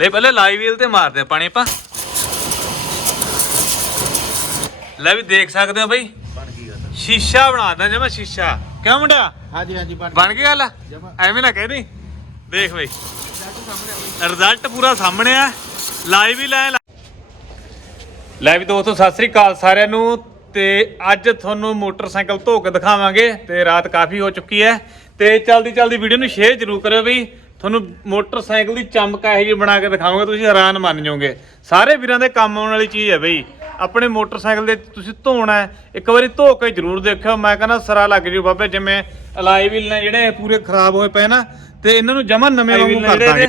ਲੈ ਪਹਿਲੇ live wheel ਤੇ ਮਾਰਦੇ ਆ ਪਾਣੀ ਆਪਾਂ। ਲੈ ਵੀ ਦੇਖ ਸਕਦੇ ਹੋ ਬਈ। ਬਣ ਗਈ ਗੱਲ। ਸ਼ੀਸ਼ਾ ਬਣਾਦਾ ਜਮਾ ਸ਼ੀਸ਼ਾ। ਕਿਉਂ ਮੁੰਡਿਆ? ਹਾਂਜੀ ਹਾਂਜੀ ਬਣ ਬਣ ਗਈ ਗੱਲ। ਐਵੇਂ ਨਾ ਕਹਿ ਦੀ। ਦੇਖ ਬਈ। ਰਿਜ਼ਲਟ ਪੂਰਾ ਸਾਹਮਣੇ ਆ। ਲਾਈਵ ਹੀ ਲੈ ਲੈ ਵੀ ਦੋਸਤੋ ਸਤਿ ਸ੍ਰੀ ਅਕਾਲ ਸਾਰਿਆਂ ਨੂੰ। ਤੇ ਅੱਜ ਤੁਹਾਨੂੰ ਮੋਟਰਸਾਈਕਲ ਧੋ ਕੇ ਦਿਖਾਵਾਂਗੇ ਤੇ ਰਾਤ ਕਾਫੀ ਹੋ ਚੁੱਕੀ ਹੈ। ਤੇ ਚਲਦੀ ਚਲਦੀ ਵੀਡੀਓ ਨੂੰ ਸ਼ੇਅਰ ਜ਼ਰੂਰ ਕਰਿਓ ਬਈ। ਤੁਹਾਨੂੰ ਮੋਟਰਸਾਈਕਲ ਦੀ ਚਮਕ ਇਹੋ ਜਿਹੀ ਬਣਾ ਕੇ ਦਿਖਾਵਾਂਗੇ ਤੁਸੀਂ ਹੈਰਾਨ ਮੰਨ ਜਾਓਗੇ। ਸਾਰੇ ਵੀਰਾਂ ਦੇ ਕੰਮ ਆਉਣ ਵਾਲੀ ਚੀਜ਼ ਹੈ ਬਈ। ਆਪਣੇ ਮੋਟਰਸਾਈਕਲ ਦੇ ਤੁਸੀਂ ਧੋਣਾ ਇੱਕ ਵਾਰੀ ਧੋ ਕੇ ਜ਼ਰੂਰ ਦੇਖਿਓ। ਮੈਂ ਕਹਿੰਦਾ ਸਰਾ ਲੱਗ ਜੂ ਬਾਬੇ ਜਿਵੇਂ ਅਲਾਈ ਵੀਲ ਨੇ ਜਿਹੜੇ ਪੂਰੇ ਖਰਾਬ ਹੋਏ ਪਏ ਨਾ ਤੇ ਇਹਨਾਂ ਨੂੰ ਜਮਾ ਨਵੇਂ ਵਾਂਗੂ ਕਰ ਦਾਂਗੇ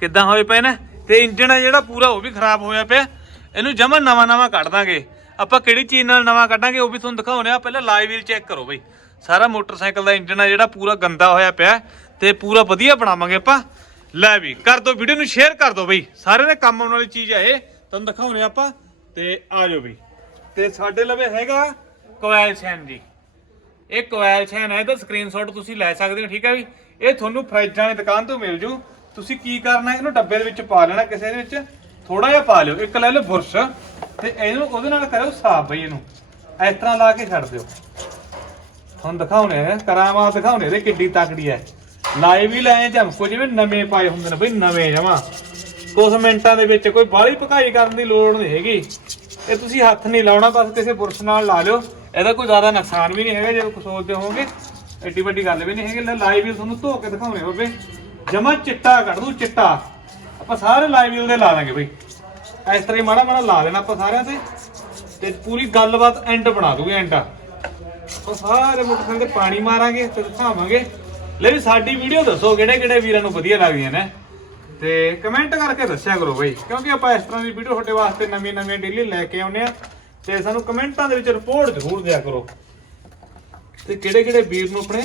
ਕਿੱਦਾਂ ਹੋਏ ਪਏ ਨੇ ਤੇ ਇੰਜਣ ਹੈ ਜਿਹੜਾ ਪੂਰਾ ਉਹ ਵੀ ਖਰਾਬ ਹੋਇਆ ਪਿਆ। ਇਹਨੂੰ ਜਮਾ ਨਵਾਂ ਨਵਾਂ ਕੱਢ ਦਾਂਗੇ। ਆਪਾਂ ਕਿਹੜੀ ਚੀਜ਼ ਨਾਲ ਨਵਾਂ ਕੱਢਾਂਗੇ ਉਹ ਵੀ ਤੁਹਾਨੂੰ ਦਿਖਾਉਣੇ ਆ ਪਹਿਲਾਂ ਲਾਈਵ ਵੀਲ ਚੈੱਕ ਕਰੋ ਬਈ। ਸਾਰਾ ਮੋਟਰਸਾਈਕਲ ਦਾ ਇੰਜਨ ਹੈ ਜਿਹੜਾ ਪੂਰਾ ਗੰਦਾ ਹੋਇਆ ਪਿਆ ਤੇ ਪੂਰਾ ਵਧੀਆ ਬਣਾਵਾਂਗੇ ਆਪਾਂ। ਲੈ ਵੀ, ਕਰ ਦੋ, ਵੀਡੀਓ ਨੂੰ ਸ਼ੇਅਰ ਕਰ ਦੋ ਬਈ। ਸਾਰਿਆਂ ਦੇ ਕੰਮ ਆਉਣ ਵਾਲੀ ਚੀਜ਼ ਹੈ ਇਹ। ਤੁਹਾਨੂੰ ਦਿਖਾਉਣੇ ਆ ਆਪਾਂ ਤੇ ਆ ਜਾਓ ਬਈ। ਤੇ ਸਾਡੇ ਲਵੇ ਹੈਗਾ ਕੋਇਲ ਸ਼ੈਨ ਜੀ। ਇਹ ਕੋਇਲ ਸ਼ੈਨ ਹੈ ਇਹਦਾ ਸਕਰੀਨਸ਼ਾਟ ਤੁਸੀਂ ਲੈ ਸਕਦੇ ਹੋ, ਠੀਕ ਹੈ ਵੀ ਇਹ ਤੁਹਾਨੂੰ ਫਰਿੱਜਾਂ ਦੀ ਦੁਕਾਨ ਤੋਂ ਮਿਲ ਜੂ। ਤੁਸੀਂ ਕੀ ਕਰਨਾ, ਇਹਨੂੰ ਡੱਬੇ ਦੇ ਵਿੱਚ ਪਾ ਲੈਣਾ, ਕਿਸੇ ਦੇ ਵਿੱਚ। ਥੋੜਾ ਜਿਹਾ ਪਾ ਲਿਓ, ਇੱਕ ਲੈ ਲਓ ਬੁਰਸ਼ ਤੇ ਇਹਨੂੰ ਉਹਦੇ ਨਾਲ ਕਰਿਓ ਸਾਫ਼ ਬਈ ਇਹਨੂੰ। ਇਸ ਤਰ੍ਹਾਂ ਲਾ ਕੇ ਛੱਡ ਦਿਓ। ਹੁਣ ਦਿਖਾਉਣੇ ਆ ਕਰਾਮਾ ਦਿਖਾਉਣੇ ਦੇ ਕਿੱਡੀ ਤਕੜੀ ਹੈ ਲਾਈਵ ਵੀ ਲੈ ਝਮਕੋ ਜਿਵੇਂ ਨਵੇਂ ਪਾਏ ਹੁੰਦੇ ਨੇ ਬਈ, ਨਵੇਂ ਜਮਾ। ਕੁਝ ਮਿੰਟਾਂ ਦੇ ਵਿੱਚ ਕੋਈ ਬਾਹਲੀ ਭਕਾਈ ਕਰਨ ਦੀ ਲੋੜ ਨਹੀਂ ਹੈਗੀ। ਇਹ ਤੁਸੀਂ ਹੱਥ ਨਹੀਂ ਲਾਉਣਾ, ਬਸ ਕਿਸੇ ਬੁਰਸ਼ ਨਾਲ ਲਾ ਲਿਓ। ਇਹਦਾ ਕੋਈ ਜ਼ਿਆਦਾ ਨੁਕਸਾਨ ਵੀ ਨਹੀਂ ਹੈਗਾ, ਜੇ ਕੋਈ ਸੋਚਦੇ ਹੋਵੋਗੇ। ਐਡੀ ਵੱਡੀ ਗੱਲ ਵੀ ਨਹੀਂ ਹੈਗੀ, ਲੈ ਲਾਈਵ ਵੀ ਤੁਹਾਨੂੰ ਧੋ ਕੇ ਦਿਖਾਉਣੇ ਹੋਵੇ ਜਮਾ ਚਿੱਟਾ ਕੱਢ ਦੂ, ਚਿੱਟਾ। ਆਪਾਂ ਸਾਰੇ ਲਾਈਵ ਵੀਲ ਦੇ ਲਾ ਦਾਂਗੇ ਬਈ। ਇਸ ਤਰ੍ਹਾਂ ਹੀ ਮਾੜਾ ਮਾੜਾ ਲਾ ਦੇਣਾ ਆਪਾਂ ਸਾਰਿਆਂ ਤੇ। ਤੇ ਪੂਰੀ ਗੱਲਬਾਤ ਐਂਡ ਬਣਾ ਦੂਗੇ ਐਂਡ ਉਹ ਸਾਰੇ ਮੋਟਰਸਾਈਕਲ ਤੇ ਪਾਣੀ ਮਾਰਾਂਗੇ ਤੇ ਦਿਖਾਵਾਂਗੇ। ਲੈ ਵੀ ਸਾਡੀ ਵੀਡੀਓ ਦੱਸੋ ਕਿਹੜੇ ਕਿਹੜੇ ਵੀਰਾਂ ਨੂੰ ਵਧੀਆ ਲੱਗਦੀਆਂ ਨੇ। ਤੇ ਕਮੈਂਟ ਕਰਕੇ ਦੱਸਿਆ ਕਰੋ ਬਈ ਕਿਉਂਕਿ ਆਪਾਂ ਇਸ ਤਰ੍ਹਾਂ ਦੀ ਵੀਡੀਓ ਤੁਹਾਡੇ ਵਾਸਤੇ ਨਵੀਂ ਨਵੀਂ ਡੇਲੀ ਲੈ ਕੇ ਆਉਂਦੇ ਆ ਤੇ ਸਾਨੂੰ ਕਮੈਂਟਾਂ ਦੇ ਵਿੱਚ ਰਿਪੋਰਟ ਜ਼ਰੂਰ ਦਿਆ ਕਰੋ। ਤੇ ਕਿਹੜੇ ਕਿਹੜੇ ਵੀਰ ਨੂੰ ਆਪਣੇ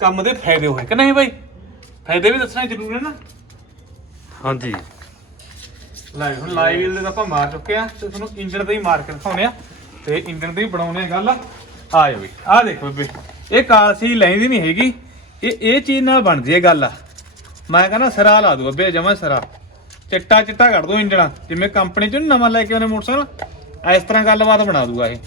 ਕੰਮ ਦੇ ਫਾਇਦੇ ਹੋਏ ਕਿ ਨਹੀਂ ਬਈ? ਫਾਇਦੇ ਵੀ ਦੱਸਣਾ ਜ਼ਰੂਰੀ ਹੈ ਨਾ। ਹਾਂਜੀ। ਲਾਈਵ ਹੁਣ ਲਾਈਵ ਵੀਲ ਦੇ ਤਾਂ ਆਪਾਂ ਮਾਰ ਚੁੱਕੇ ਆ ਤੇ ਤੁਹਾਨੂੰ ਇੰਜਣ ਤੇ ਹੀ ਮਾਰ ਕੇ ਦਿਖਾਉਣੇ ਆ ਤੇ ਇੰਜਣ ਤੇ ਹੀ ਬਣਾਉਣੇ ਆ ਗੱਲ। ਆ ਜਾਓ ਵੀ ਆਹ ਦੇਖੋ ਬੇ ਇਹ ਕਾਲਸੀ ਲੈਂਦੀ ਨਹੀਂ ਹੈਗੀ। ਇਹ ਇਹ ਚੀਜ਼ ਨਾਲ ਬਣਦੀ ਹੈ ਗੱਲ। ਆ ਮੈਂ ਕਹਿੰਦਾ ਸਰਾ ਲਾ ਦੂ ਅੱਬੇ ਜਮਾ ਸਰਾ। ਚਿੱਟਾ ਚਿੱਟਾ ਕੱਢ ਦੋ ਇੰਜਣਾ। ਜਿਵੇਂ ਕੰਪਨੀ ਚੋਂ ਨੀ ਨਵਾਂ ਲੈ ਕੇ ਆਉਨੇ ਮੋਟਰਸਾਈਕਲ, ਇਸ ਤਰ੍ਹਾਂ ਗੱਲਬਾਤ ਬਣਾ ਦੂਗਾ ਇਹ।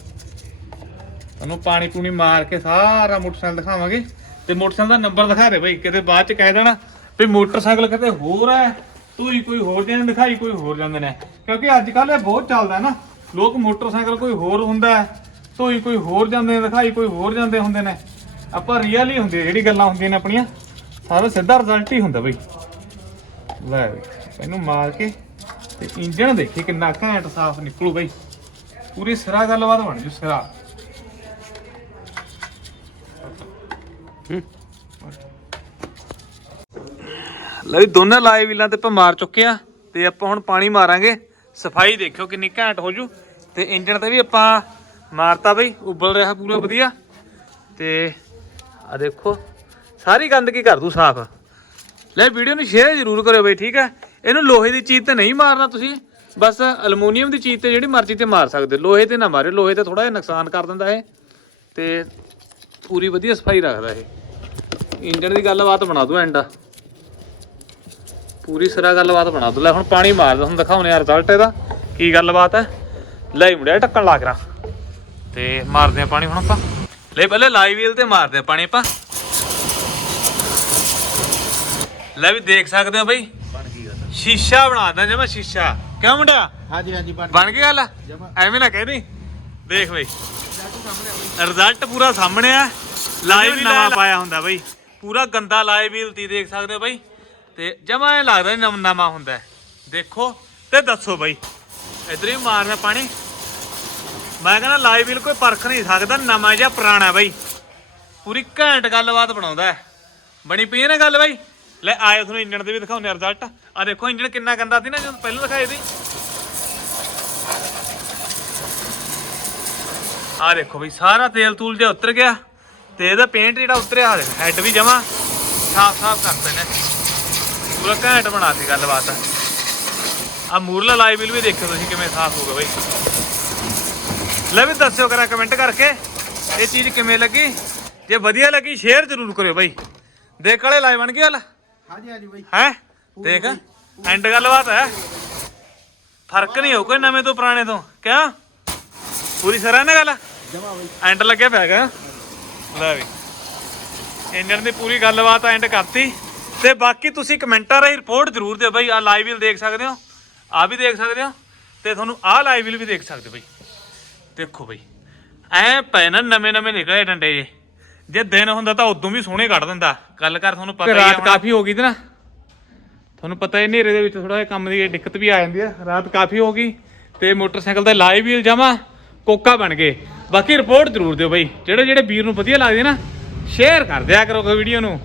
ਤੁਹਾਨੂੰ ਪਾਣੀ ਪੂਣੀ ਮਾਰ ਕੇ ਸਾਰਾ ਮੋਟਰਸਾਈਕਲ ਦਿਖਾਵਾਂਗੇ। ਤੇ ਮੋਟਰਸਾਈਕਲ ਦਾ ਨੰਬਰ ਦਿਖਾ ਦੇ ਬਈ, ਕਿਤੇ ਬਾਅਦ ਚ ਕਹਿ ਦੇਣਾ ਵੀ ਮੋਟਰਸਾਈਕਲ ਕਿਤੇ ਹੋਰ ਹੈ। ਤੂੰ ਹੀ ਕੋਈ ਹੋਰ ਜਾਂਦੇ ਦਿਖਾਈ, ਕੋਈ ਹੋਰ ਜਾਂਦੇ ਨੇ ਕਿਉਂਕਿ ਅੱਜ ਕੱਲ ਇਹ ਬਹੁਤ ਚੱਲਦਾ ਨਾ। ਲੋਕ ਮੋਟਰਸਾਈਕਲ ਕੋਈ ਹੋਰ ਹੁੰਦਾ ਹੈ ਧੋਈ ਕੋਈ ਹੋਰ ਜਾਂਦੇ ਨੇ, ਦਿਖਾਈ ਕੋਈ ਹੋਰ ਜਾਂਦੇ ਹੁੰਦੇ ਨੇ। ਆਪਾਂ ਰੀਅਲ ਹੀ ਹੁੰਦੇ ਹੈ ਜਿਹੜੀ ਗੱਲਾਂ ਹੁੰਦੀਆਂ ਨੇ ਆਪਣੀਆਂ। ਸਾਰਾ ਸਿੱਧਾ ਰਿਜ਼ਲਟ ਹੀ ਹੁੰਦਾ ਬਈ। ਲੈ ਬਈ ਇਹਨੂੰ ਮਾਰ ਕੇ ਤੇ ਇੰਜਣ ਦੇਖੀ ਕਿੰਨਾ ਘੈਂਟ ਸਾਫ਼ ਨਿਕਲੂ ਬਈ। ਪੂਰੀ ਸਿਰਾ ਗੱਲਬਾਤ ਬਣ ਜੂ ਸਿਰਾ। ਲੈ ਵੀ ਦੋਨਾਂ ਲਾਏ ਵੀਲਾਂ ਤੇ ਆਪਾਂ ਮਾਰ ਚੁੱਕੇ ਆ ਤੇ ਆਪਾਂ ਹੁਣ ਪਾਣੀ ਮਾਰਾਂਗੇ। ਸਫ਼ਾਈ ਦੇਖਿਓ ਕਿੰਨੀ ਘੈਂਟ ਹੋ ਜੂ। ਤੇ ਇੰਜਣ ਤੇ ਵੀ ਆਪਾਂ ਮਾਰਤਾ ਬਈ, ਉਬਲ ਰਿਹਾ ਪੂਰਾ ਵਧੀਆ। ਤੇ ਆ ਦੇਖੋ, ਸਾਰੀ ਗੰਦਗੀ ਕਰ ਦੂ ਸਾਫ਼। ਲੈ ਵੀਡੀਓ ਨੂੰ ਸ਼ੇਅਰ ਜ਼ਰੂਰ ਕਰਿਓ ਬਈ, ਠੀਕ ਹੈ? ਇਹਨੂੰ ਲੋਹੇ ਦੀ ਚੀਜ਼ ਤੇ ਨਹੀਂ ਮਾਰਨਾ ਤੁਸੀਂ। ਬਸ ਅਲਮੂਨੀਅਮ ਦੀ ਚੀਜ਼ ਤੇ ਜਿਹੜੀ ਮਰਜ਼ੀ ਤੇ ਮਾਰ ਸਕਦੇ ਲੋਹੇ ਤੇ ਨਾ ਮਾਰਿਓ, ਲੋਹੇ ਤੇ ਥੋੜਾ ਜਿਹਾ ਨੁਕਸਾਨ ਕਰ ਦਿੰਦਾ ਇਹ। ਤੇ ਪੂਰੀ ਵਧੀਆ ਸਫ਼ਾਈ ਰੱਖਦਾ ਇਹ। ਇੰਜਣ ਦੀ ਗੱਲਬਾਤ ਬਣਾ ਦੂ ਐਂਡਾ ਪੂਰੀ ਸਿਰਾ ਗੱਲਬਾਤ ਬਣਾ ਦੋ। ਲੈ ਹੁਣ ਪਾਣੀ ਮਾਰ ਦੋ, ਹੁਣ ਦਿਖਾਉਣੇ ਆ ਰਿਜ਼ਲਟ ਇਹਦਾ। ਕੀ ਗੱਲਬਾਤ ਹੈ? ਲੈ ਹੀ ਮੁੰਡਿਆ ਢੱਕਣ ਲਾ ਕਰਾਂ ਤੇ ਮਾਰਦੇ ਆ ਪਾਣੀ ਹੁਣ ਆਪਾਂ। ਲੈ ਪਹਿਲੇ ਲਾਈਵ ਵੀਲ ਤੇ ਮਾਰਦੇ ਆ ਪਾਣੀ ਆਪਾਂ। ਲੈ ਵੀ ਦੇਖ ਸਕਦੇ ਹੋ ਬਈ। ਬਣ ਗਈ ਗੱਲ। ਸ਼ੀਸ਼ਾ ਬਣਾਦਾ ਜਿਵੇਂ ਸ਼ੀਸ਼ਾ। ਕਿਉਂ ਮੁੰਡਿਆ? ਹਾਂਜੀ ਹਾਂਜੀ ਬਣ ਬਣ ਗਈ ਗੱਲ? ਜਮਾਂ। ਐਵੇਂ ਨਾ ਕਹਿ ਦੀ। ਦੇਖ ਬਈ। ਰਿਜ਼ਲਟ ਪੂਰਾ ਸਾਹਮਣੇ ਆ। ਲਾਈਵ ਨਵਾਂ ਪਾਇਆ ਹੁੰਦਾ ਬਈ। ਪੂਰਾ ਗੰਦਾ ਲਾਈਵ ਵੀਲ ਤੀ ਦੇਖ ਸਕਦੇ ਹੋ ਬਈ। ਤੇ ਜਮਾ ਐ ਲੱਗਦਾ ਨਵਾਂ ਨਵਾਂ ਹੁੰਦਾ। ਦੇਖੋ ਤੇ ਦੱਸੋ ਬਈ। ਇਧਰ ਹੀ ਮਾਰਨਾ ਪਾਣੀ। ਮੈਂ ਕਹਿੰਦਾ ਲਾਈਵ ਵੀਲ ਕੋਈ ਪਰਖ ਨਹੀਂ ਸਕਦਾ ਨਵਾਂ ਜਾਂ ਪੁਰਾਣਾ ਬਈ। ਪੂਰੀ ਘੈਂਟ ਗੱਲਬਾਤ ਬਣਾਉਂਦਾ ਹੈ। ਬਣੀ ਪਈ ਹੈ ਨਾ ਗੱਲ ਬਈ? ਲੈ ਆਇਓ ਤੁਹਾਨੂੰ ਇੰਜਣ ਦੇ ਵੀ ਦਿਖਾਉਂਦੇ ਆ ਰਿਜ਼ਲਟ ਆ ਦੇਖੋ ਇੰਜਣ ਕਿੰਨਾ ਗੰਦਾ ਸੀ ਨਾ ਜਦੋਂ ਪਹਿਲਾਂ ਦਿਖਾਏ ਸੀ। ਆ ਦੇਖੋ ਬਈ ਸਾਰਾ ਤੇਲ ਤੂਲ ਜਿਹਾ ਉਤਰ ਗਿਆ ਤੇ ਇਹਦਾ ਪੇਂਟ ਜਿਹੜਾ ਉਤਰਿਆ ਆ ਹੈਡ ਵੀ ਜਮਾ ਸਾਫ਼ ਸਾਫ਼ ਕਰਤੇ ਨੇ ਪੂਰਾ ਘੈਂਟ ਬਣਾਤੀ ਗੱਲਬਾਤ। ਆ ਮੂਰਲਾ ਲਾਈਵ ਬਿਲ ਵੀ ਦੇਖਿਓ ਤੁਸੀਂ ਕਿਵੇਂ ਸਾਫ਼ ਹੋਊਗਾ ਬਈ। ਲੈ ਵੀ ਦੱਸਿਓ ਕਰਾ ਕਮੈਂਟ ਕਰਕੇ। ਇਹ ਚੀਜ਼ ਕਿਵੇਂ ਲੱਗੀ? ਜੇ ਵਧੀਆ ਲੱਗੀ ਸ਼ੇਅਰ ਜ਼ਰੂਰ ਕਰਿਓ ਬਈ। ਦੇਖ ਵਾਲੇ ਲਾਈਵ ਬਣ ਗਈ ਹਲ ਹਾਂਜੀ ਹਾਂਜੀ ਬਾਈ। ਹੈ? ਦੇਖ। ਐਂਡ ਗੱਲਬਾਤ ਹੈ। ਫ਼ਰਕ ਨਹੀਂ ਹੋ ਕੋਈ ਨਵੇਂ ਤੋਂ ਪੁਰਾਣੇ ਤੋਂ। ਕਿਆ? ਪੂਰੀ ਸਰਾਂ ਨੇ ਗੱਲ? ਜਮਾ ਬਈ। ਐਂਡ ਲੱਗਿਆ ਪਿਆ ਹੈਗਾ। ਲੈ ਵੀ। ਇੰਜਨ ਦੀ ਪੂਰੀ ਗੱਲਬਾਤ ਐਂਡ ਕਰਤੀ। ਤੇ ਬਾਕੀ ਤੁਸੀਂ ਕਮੈਂਟਾਂ ਰਾਹੀਂ ਰਿਪੋਰਟ ਜ਼ਰੂਰ ਦਿਓ ਬਈ। ਆ ਲਾਈਵ ਵੀ ਦੇਖ ਸਕਦੇ ਹੋ। ਆ ਵੀ ਦੇਖ ਸਕਦੇ ਹੋ। ਤੇ ਤੁਹਾਨੂੰ ਆ ਲਾਈਵ ਵੀ ਦੇਖ ਸਕਦੇ ਬਈ। ਦੇਖੋ ਬਈ। ਐ ਪੈ ਨਾ ਨਵੇਂ ਨਵੇਂ ਨਿਕਲੇ ਡੰਡੇ ਜੇ। ਜੇ ਦਿਨ ਹੁੰਦਾ ਤਾਂ ਉਦੋਂ ਵੀ ਸੋਹਣੇ ਕੱਢ ਦਿੰਦਾ। ਗੱਲ ਕਰ ਤੁਹਾਨੂੰ ਪਤਾ ਹੀ ਰਾਤ ਕਾਫੀ ਹੋ ਗਈ ਤੇ ਨਾ। ਤੁਹਾਨੂੰ ਪਤਾ ਹੈ ਹਨੇਰੇ ਦੇ ਵਿੱਚ ਥੋੜਾ ਜਿਹਾ ਕੰਮ ਦੀ ਦਿੱਕਤ ਵੀ ਆ ਜਾਂਦੀ ਹੈ ਰਾਤ ਕਾਫੀ ਹੋ ਗਈ ਤੇ ਮੋਟਰਸਾਈਕਲ ਤੇ ਲਾਈਵ ਵੀਲ ਜਮਾ ਕੋਕਾ ਬਣ ਗਏ। ਬਾਕੀ ਰਿਪੋਰਟ ਜ਼ਰੂਰ ਦਿਓ ਬਈ। ਜਿਹੜੇ ਜਿਹੜੇ ਵੀਰ ਨੂੰ ਵਧੀਆ ਲੱਗਦੇ ਨਾ ਸ਼ੇਅਰ ਕਰ ਦਿਆ ਕਰੋ ਵੀਡੀਓ ਨੂੰ।